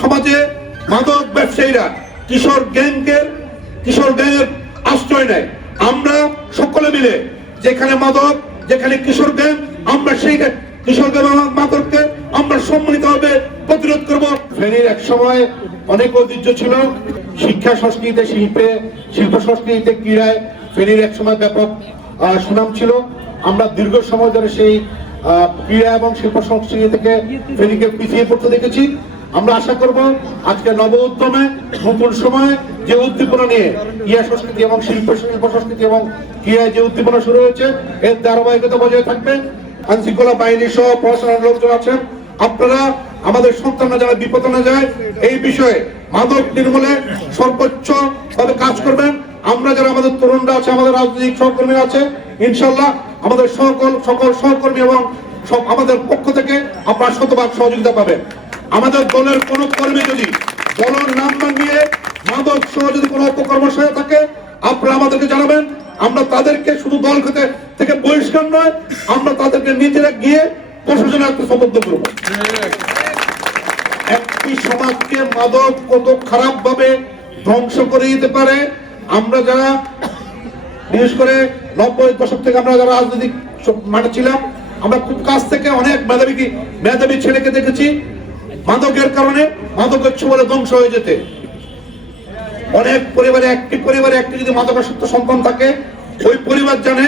সমাজে মাদক ব্যবসায়ীরা কিশোর গ্যাংকের, কিশোর গ্যাংয়ের আশ্রয় নেয়। আমরা সকলে মিলে যেখানে মাদক, যেখানে কিশোর গ্যাং, আমরা সেই কিশোর গ্যাং মাদককে আমরা সম্মিলিতভাবে প্রতিরোধ করব। ফেনীর এক সময় অনেক ঐতিহ্য ছিল। শিক্ষা সংস্কৃতিতে শিল্পে, শিল্প সংস্কৃতিতে ক্রীড়ায় ফেনীর এক সময় ব্যাপক সুনাম ছিল। আমরা দীর্ঘ সময় ধরে সেই ক্রীড়া এবং শিল্প সংস্কৃতি থেকে ফেনীকে পিছিয়ে পড়তে দেখেছি। আমরা আশা করব আজকে নব উদ্যমে, নতুন সময়ে যে উদ্দীপনা নিয়ে ক্রিয়া সংস্কৃতি এবং শিল্প শিল্প সংস্কৃতি এবং ক্রিয়ায় যে উদ্দীপনা শুরু হয়েছে, এর ধারাবাহিকতা বজায় থাকবে। আইন শৃঙ্খলা বাহিনী সহ প্রশাসনের লোকজন আছেন। আপনারা, আমাদের সন্তানরা যারা বিপদে না যায়, এই বিষয়ে মাদক নির্মূলে সর্বোচ্চ ভাবে কাজ করবেন। আমরা যারা আমাদের তরুণরা আছে, আমাদের রাজনৈতিক সহকর্মী আছে ইনশাল্লাহ আমাদের সকল সকল সহকর্মী এবং আমাদের পক্ষ থেকে আপনারা শতভাগ সহযোগিতা পাবেন। আমাদের দলের কোন কর্মী যদি দলের নাম না নিয়ে মাদক সহ যদি কোনো অপকর্ম হয়ে থাকে, আপনারা আমাদেরকে জানাবেন। আমরা তাদেরকে শুধু দল থেকে থেকে বহিষ্কার নয়, আমরা তাদেরকে নিজেরা গিয়ে প্রশাসনের আত্মসমর্থ করব একটি সমাজকে মাদক কত খারাপ ভাবে ধ্বংস করে দিতে পারে, আমরা যারা, বিশেষ করে নব্বই দশক থেকে আমরা যারা রাজনৈতিক মাঠে ছিলাম, আমরা খুব কাছ থেকে অনেক মেধাবী মেধাবী ছেলেকে দেখেছি। মাদকের কারণে মাদকের বলে ধ্বংস হয়ে যেতে। অনেক পরিবারে একটি পরিবারে একটি যদি মাদকাসক্ত সন্তান থাকে, ওই পরিবার জানে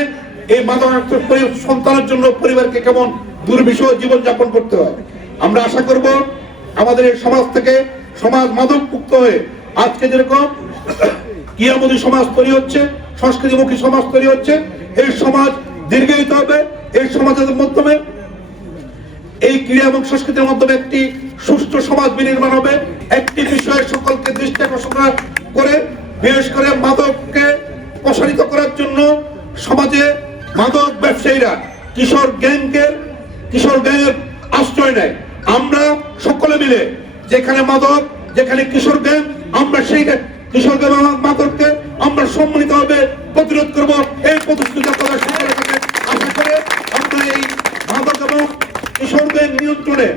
এই মাদকাসক্ত সন্তানের জন্য পরিবারকে কেমন দুর্বিষহ জীবনযাপন করতে হয়। আমরা আশা করব আমাদের এই সমাজ থেকে সমাজ মাদক মুক্ত হয়ে আজকে যেরকম কিয়ামতি সমাজ তৈরি হচ্ছে, সংস্কৃতিমুখী সমাজ তৈরি হচ্ছে, এই সমাজ দীর্ঘায়িত হবে, এই সমাজের মাধ্যমে এই ক্রীড়া এবং সংস্কৃতির মাধ্যমে একটি সুষ্ঠু সমাজ বিনির্মাণ হবে। একটি বিষয়ে সকলকে দৃষ্টি আকর্ষণ করে বিশেষ করে মাদককে প্রসারিত করার জন্য সমাজে মাদক ব্যবসায়ীরা কিশোর গ্যাংকের কিশোর গ্যাংয়ের আশ্রয় নেয়। আমরা সকলে মিলে যেখানে মাদক, যেখানে কিশোর গ্যাং, আমরা সেই কিশোর গ্যাং মাদককে আমরা সম্মিলিতভাবে প্রতিরোধ করব। এই প্রতিশ্রুতি আপনারা আশা করে আমরা এই কিশোরদের নিয়ন্ত্রণে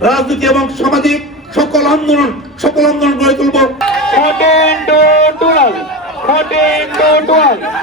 রাজনীতি এবং সামাজিক সকল আন্দোলন সকল আন্দোলন গড়ে তুলব 14 to 12. 14 to 12.